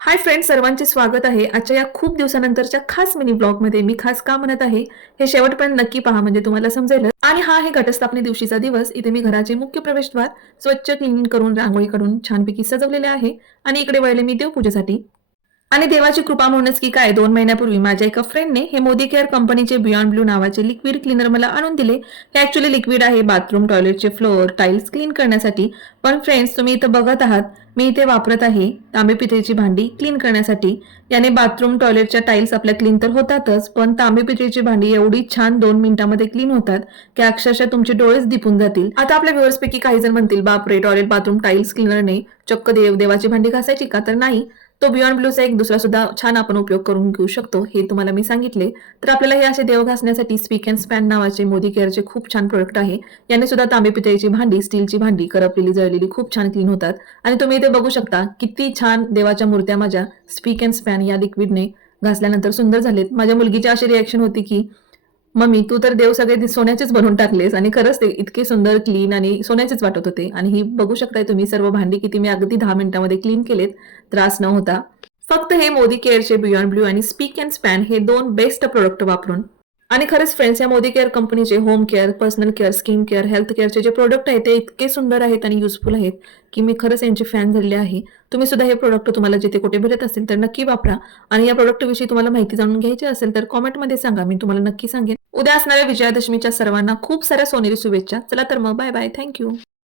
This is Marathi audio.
हाय फ्रेंड्स, सर्वांचे स्वागत आहे आजच्या या खूप दिवसानंतरच्या खास मिनी ब्लॉगमध्ये. मी खास का म्हणत आहे हे शेवटपर्यंत नक्की पहा, म्हणजे तुम्हाला समजेल. आणि हा आहे घटस्थापने दिवशीचा दिवस. इथे मी घराचे मुख्य प्रवेशद्वार स्वच्छ क्लीन करून रांगोळी काढून छानपैकी सजवलेले आहे आणि इकडे वळले मी देवपूजेसाठी. आणि देवाची कृपा म्हणूनच की काय, 2 महिन्यापूर्वी माझ्या एका फ्रेंडने हे मोदी केअर कंपनीचे बियॉन्ड ब्लू नावाचे लिक्विड क्लीनर मला आणून दिले. हे ऍक्च्युली लिक्विड आहे बाथरूम टॉयलेटचे फ्लोअर टाइल्स क्लीन करण्यासाठी. पण फ्रेंड्स, तुम्ही इथं बघत आहात, मी इथे वापरत आहे तांबे पितळेची भांडी क्लीन करण्यासाठी. याने बाथरूम टॉयलेटच्या टाइल्स आपल्या क्लीन तर होतातच, पण तांबे पितळेची भांडी एवढी छान 2 मिनिटांमध्ये क्लीन होतात की अक्षरशः तुमचे डोळेच दिपून जातील. आता आपल्या व्ह्युअर्स पैकी काही जण म्हणतील, बापरे, टॉयलेट बाथरूम टाइल्स क्लीनरने चक्क देवाची भांडी घासायची का? तर नाही, तो बियॉन्ड ब्लूचा एक दुसरा सुद्धा छान आपण उपयोग करून घेऊ शकतो, हे तुम्हाला मी सांगितले. तर आपल्याला हे असे देव घासण्यासाठी स्पीक अँड स्पॅन नावाचे मोदी केअरचे खूप छान प्रोडक्ट आहे. याने सुद्धा तांबे पितळेची भांडी, स्टीलची भांडी, करपलेली जळलेली खूप छान क्लीन होतात. आणि तुम्ही इथे बघू शकता किती छान देवाच्या मूर्त्या माझ्या स्पीक अँड स्पॅन या लिक्विडने घासल्यानंतर सुंदर झालेत. माझ्या मुलगीची अशी रिॲक्शन होती की, मम्मी तू तर देव सगळे सोन्याचेच बनवून टाकलेस. आणि खरंच ते इतके सुंदर क्लीन आणि सोन्याचेच वाटत होते. आणि ही बघू शकताय तुम्ही सर्व भांडी किती मी अगदी 10 मिनिटांमध्ये क्लीन केलेत, त्रास न होता. फक्त हे मोदी केअरचे बियॉन्ड ब्लू आणि स्पीक अँड स्पॅन हे 2 बेस्ट प्रोडक्ट वापरून. आणि खरंच फ्रेंड्स, या मोदी केअर कंपनीचे home care, personal care, skin care, health केअरचे जे प्रोडक्ट आहेत ते इतके सुंदर आहेत आणि युजफुल आहेत की मी खरंच यांची फॅन झालेली आहे. तुम्ही सुद्धा हे प्रोडक्ट तुम्हाला जिथे कुठे भेटत असेल तर नक्की वापरा. आणि या प्रोडक्टविषयी तुम्हाला माहिती जाणून घ्यायची असेल तर कॉमेंटमध्ये सांगा, मी तुम्हाला नक्की सांगेन. उद्या असणाऱ्या विजयादशमीच्या सर्वांना खूप साऱ्या सोनेरी शुभेच्छा. चला तर मग, बाय बाय, थँक्यू.